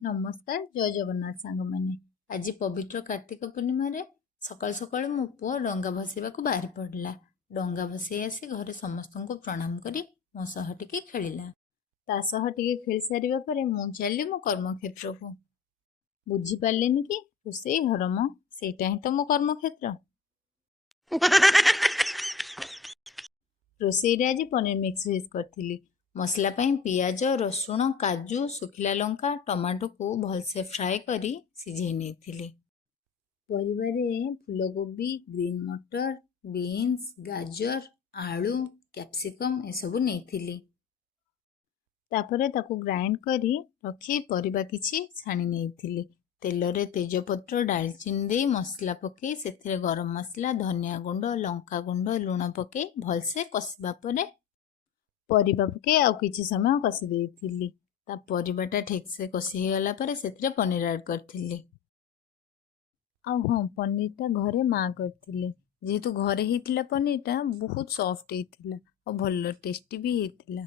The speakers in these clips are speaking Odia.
ନମସ୍କାର, ଜୟ ଜଗନ୍ନାଥ ସାଙ୍ଗମାନେ। ଆଜି ପବିତ୍ର କାର୍ତ୍ତିକ ପୂର୍ଣ୍ଣିମାରେ ସକାଳୁ ସକାଳୁ ମୋ ପୁଅ ଡଙ୍ଗା ଭସେଇବାକୁ ବାହାରି ପଡ଼ିଲା। ଡଙ୍ଗା ଭସେଇ ଆସି ଘରେ ସମସ୍ତଙ୍କୁ ପ୍ରଣାମ କରି ମୋ ସହ ଟିକେ ଖେଳିଲା। ତା ସହ ଟିକେ ଖେଳି ସାରିବା ପରେ ମୁଁ ଚାଲିଲି ମୋ କର୍ମକ୍ଷେତ୍ରକୁ। ବୁଝିପାରିଲେନି କି? ରୋଷେଇ ଘର ମ, ସେଇଟା ହିଁ ତ ମୋ କର୍ମକ୍ଷେତ୍ର। ରୋଷେଇରେ ଆଜି ପନିର ମିକ୍ସ ଭେଜ୍ କରିଥିଲି। ମସଲା ପାଇଁ ପିଆଜ, ରସୁଣ, କାଜୁ, ଶୁଖିଲା ଲଙ୍କା, ଟମାଟୋକୁ ଭଲସେ ଫ୍ରାଏ କରି ସିଝେଇ ନେଇଥିଲି। ପରିବାରେ ଫୁଲକୋବି, ଗ୍ରୀନ୍ ମଟର, ବିନ୍ସ, ଗାଜର, ଆଳୁ, କ୍ୟାପ୍ସିକମ୍ ଏସବୁ ନେଇଥିଲି। ତାପରେ ତାକୁ ଗ୍ରାଇଣ୍ଡ କରି ରଖି ପରିବା କିଛି ଛାଣି ନେଇଥିଲି। ତେଲରେ ତେଜପତ୍ର, ଡାଲଚିନି ଦେଇ ମସଲା ପକାଇ ସେଥିରେ ଗରମ ମସଲା, ଧନିଆ ଗୁଣ୍ଡ, ଲଙ୍କା ଗୁଣ୍ଡ, ଲୁଣ ପକାଇ ଭଲସେ କଷିବା ପରେ ପରିବା ପକାଇ ଆଉ କିଛି ସମୟ କଷି ଦେଇଥିଲି। ତା ପରିବାଟା ଠିକ୍ସେ କଷି ହେଇଗଲା ପରେ ସେଥିରେ ପନିର ଆଡ଼୍ କରିଥିଲି। ଆଉ ହଁ, ପନିରଟା ଘରେ ମା କରିଥିଲେ। ଯେହେତୁ ଘରେ ହେଇଥିଲା ପନିରଟା ବହୁତ ସଫ୍ଟ ହେଇଥିଲା ଆଉ ଭଲ ଟେଷ୍ଟି ବି ହେଇଥିଲା।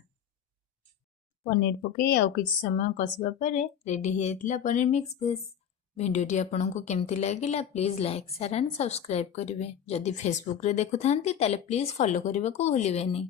ପନିର ପକାଇ ଆଉ କିଛି ସମୟ କଷିବା ପରେ ରେଡ଼ି ହେଇଯାଇଥିଲା ପନିର ମିକ୍ସ ଭେଜ୍। ଭିଡ଼ିଓଟି ଆପଣଙ୍କୁ କେମିତି ଲାଗିଲା please like, share and subscribe କରିବେ। ଯଦି ଫେସବୁକରେ ଦେଖୁଥାନ୍ତି ତାହେଲେ ପ୍ଲିଜ୍ ଫଲୋ କରିବାକୁ ଭୁଲିବେନି।